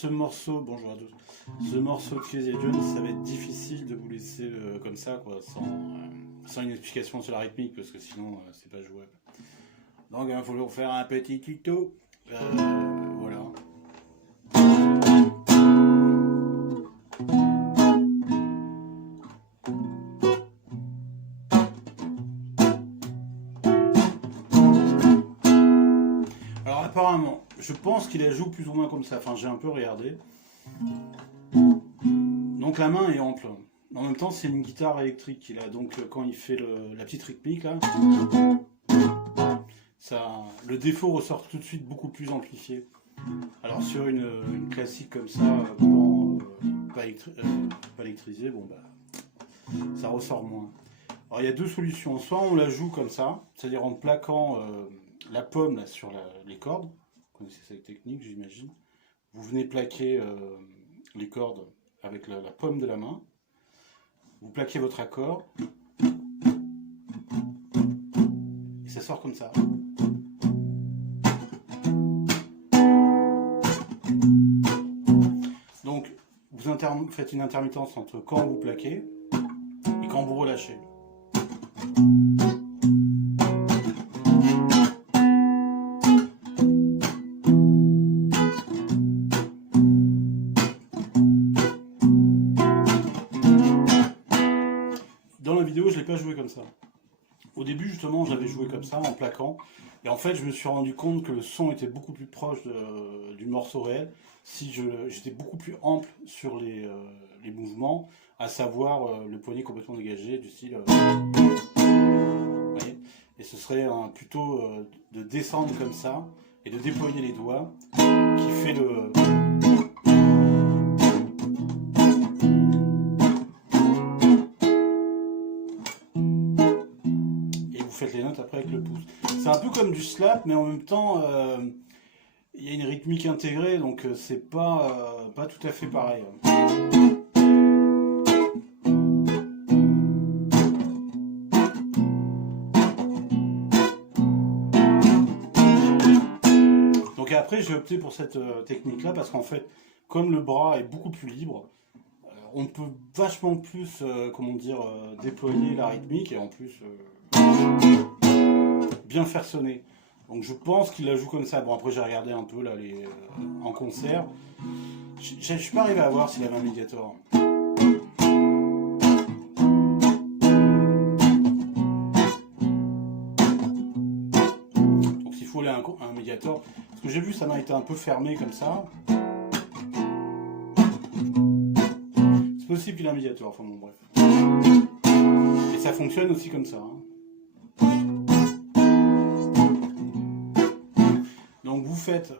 ce morceau, bonjour à tous, ce morceau de Crazy Jones, ça va être difficile de vous laisser comme ça, quoi, sans une explication sur la rythmique, parce que sinon c'est pas jouable. Donc il va falloir faire un petit tuto. Voilà. Alors apparemment, je pense qu'il la joue plus ou moins comme ça, enfin j'ai un peu regardé. Donc la main est ample. En même temps c'est une guitare électrique qu'il a, donc quand il fait la petite rythmique là, ça, le défaut ressort tout de suite beaucoup plus amplifié. Alors sur une classique comme ça, pas électrisée, bon bah ça ressort moins. Alors il y a deux solutions, soit on la joue comme ça, c'est-à-dire en plaquant la pomme là, sur les cordes, vous connaissez cette technique j'imagine, vous venez plaquer les cordes avec la paume de la main, vous plaquez votre accord, et ça sort comme ça. Donc vous faites une intermittence entre quand vous plaquez et quand vous relâchez. Dans la vidéo, je ne l'ai pas joué comme ça. Au début, justement, j'avais joué comme ça, en plaquant. Et en fait, je me suis rendu compte que le son était beaucoup plus proche du morceau réel si j'étais beaucoup plus ample sur les mouvements, à savoir le poignet complètement dégagé, du style... vous voyez, et ce serait plutôt de descendre comme ça, et de déployer les doigts, qui fait le... Faites les notes après avec le pouce. C'est un peu comme du slap, mais en même temps, il y a une rythmique intégrée, donc c'est pas tout à fait pareil. Donc après, j'ai opté pour cette technique-là, parce qu'en fait, comme le bras est beaucoup plus libre, on peut vachement plus, comment dire, déployer la rythmique, et en plus... bien faire sonner. Donc je pense qu'il la joue comme ça. Bon après j'ai regardé un peu là en concert. Je suis pas arrivé à voir s'il avait un médiator. Donc s'il faut un médiator, parce que j'ai vu ça m'a été un peu fermé comme ça. C'est possible qu'il ait un médiator, enfin bon bref. Et ça fonctionne aussi comme ça. Hein. Donc vous faites...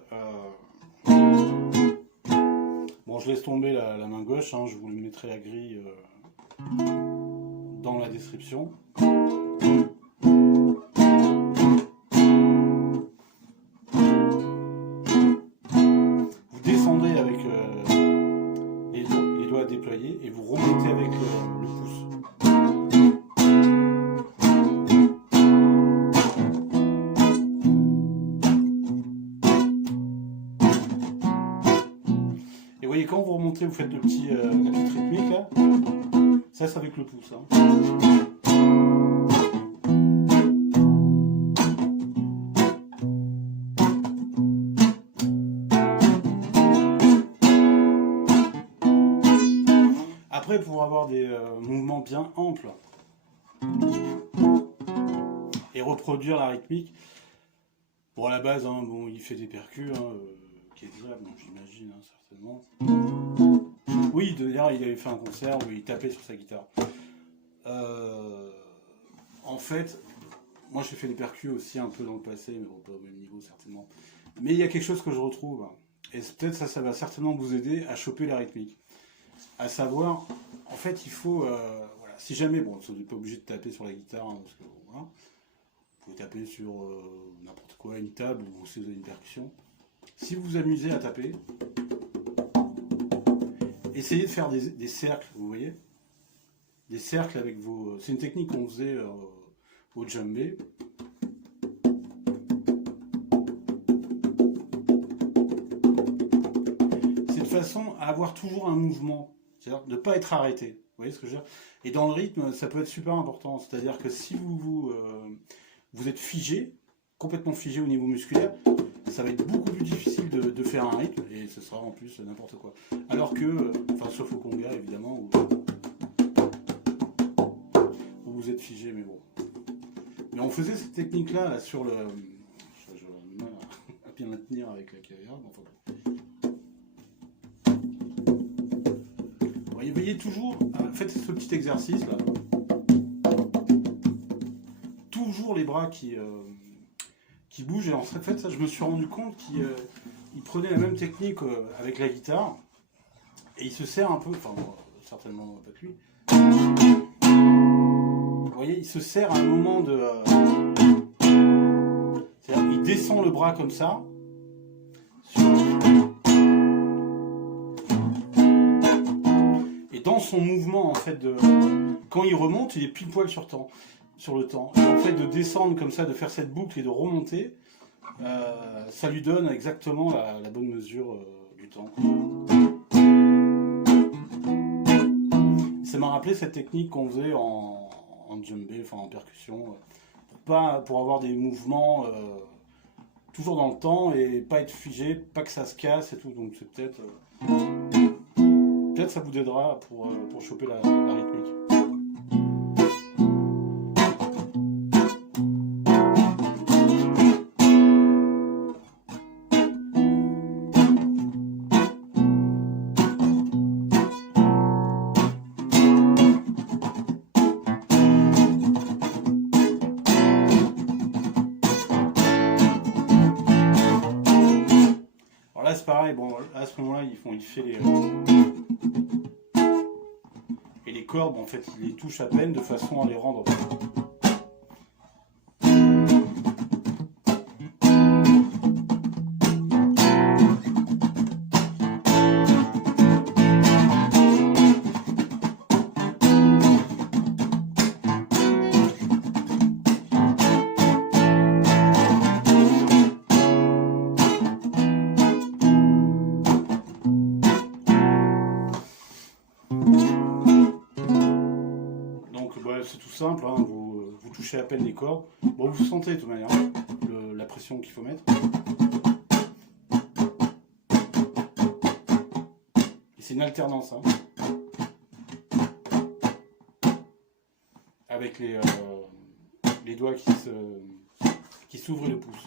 Bon, je laisse tomber la main gauche, hein, je vous mettrai la grille dans la description. Vous descendez avec les doigts déployés et vous remontez avec le pouce. Et vous voyez, quand vous remontez, vous faites la petite rythmique là. Ça, c'est avec le pouce. Hein. Après, pour avoir des mouvements bien amples et reproduire la rythmique, bon, à la base, hein, bon, il fait des percus. Hein, qui est jouable, j'imagine, hein, certainement. Oui, d'ailleurs, il avait fait un concert où il tapait sur sa guitare. En fait, moi j'ai fait des percus aussi un peu dans le passé, mais bon, pas au même niveau certainement. Mais il y a quelque chose que je retrouve, et peut-être ça va certainement vous aider à choper la rythmique. À savoir, en fait, il faut, voilà, si jamais, bon, vous n'êtes pas obligé de taper sur la guitare, hein, parce que voilà, vous pouvez taper sur n'importe quoi, une table, ou si vous avez une percussion. Si vous vous amusez à taper, essayez de faire des cercles, vous voyez, des cercles avec vos... C'est une technique qu'on faisait au djembé. C'est de façon à avoir toujours un mouvement, c'est-à-dire de ne pas être arrêté. Vous voyez ce que je veux dire? Et dans le rythme, ça peut être super important. C'est-à-dire que si vous êtes figé, complètement figé au niveau musculaire, ça va être beaucoup plus difficile de faire un rythme, et ce sera en plus n'importe quoi. Alors que, enfin sauf au conga évidemment, où vous êtes figé, mais bon. Mais on faisait cette technique-là là, sur le... J'aurais du mal à bien la tenir avec la caméra, mais enfin bon. Veillez toujours, faites ce petit exercice là. Toujours les bras qui bougent. Et en fait, ça, je me suis rendu compte qu'il prenait la même technique avec la guitare. Et il se sert un peu, enfin, bon, certainement pas que lui. Vous voyez, il se sert à un moment de. C'est-à-dire, il descend le bras comme ça. Dans son mouvement en fait quand il remonte, il est pile poil sur le temps. Et en fait de descendre comme ça, de faire cette boucle et de remonter, ça lui donne exactement la bonne mesure du temps. Ça m'a rappelé cette technique qu'on faisait en djembé, enfin en percussion, pour avoir des mouvements toujours dans le temps et pas être figé, pas que ça se casse et tout. Donc c'est peut-être ça vous aidera pour choper la rythmique. Alors là c'est pareil, bon à ce moment-là il fait les... Et les cordes, en fait, il les touche à peine de façon à les rendre. C'est tout simple, hein, vous touchez à peine les cordes. Bon, vous sentez de toute manière la pression qu'il faut mettre. Et c'est une alternance, hein, avec les doigts qui s'ouvrent le pouce.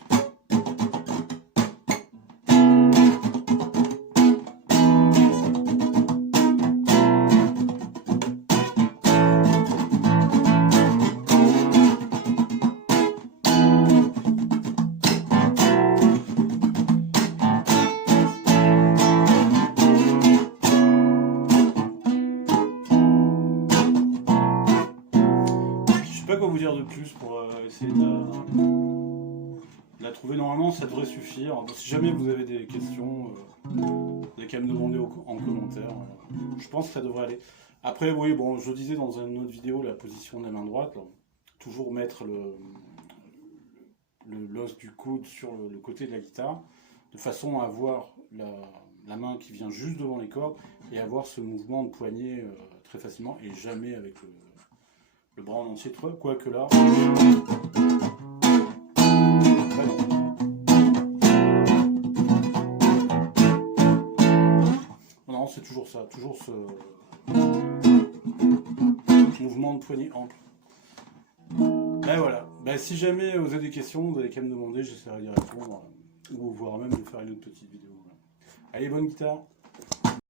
Quoi vous dire de plus pour essayer de la trouver. Normalement ça devrait suffire. Si jamais vous avez des questions, vous n'avez qu'à me demander en commentaire. Je pense que ça devrait aller. Après oui, bon, je disais dans une autre vidéo la position de la main droite, là. Toujours mettre l'os du coude sur le côté de la guitare, de façon à avoir la main qui vient juste devant les cordes et avoir ce mouvement de poignet très facilement, et jamais avec le bras en entier, quoique là... Non, c'est toujours ça, toujours ce mouvement de poignet ample. Ben voilà, ben, si jamais vous avez des questions, vous avez qu'à me demander, j'essaierai d'y répondre, ou voire même de faire une autre petite vidéo. Allez, bonne guitare!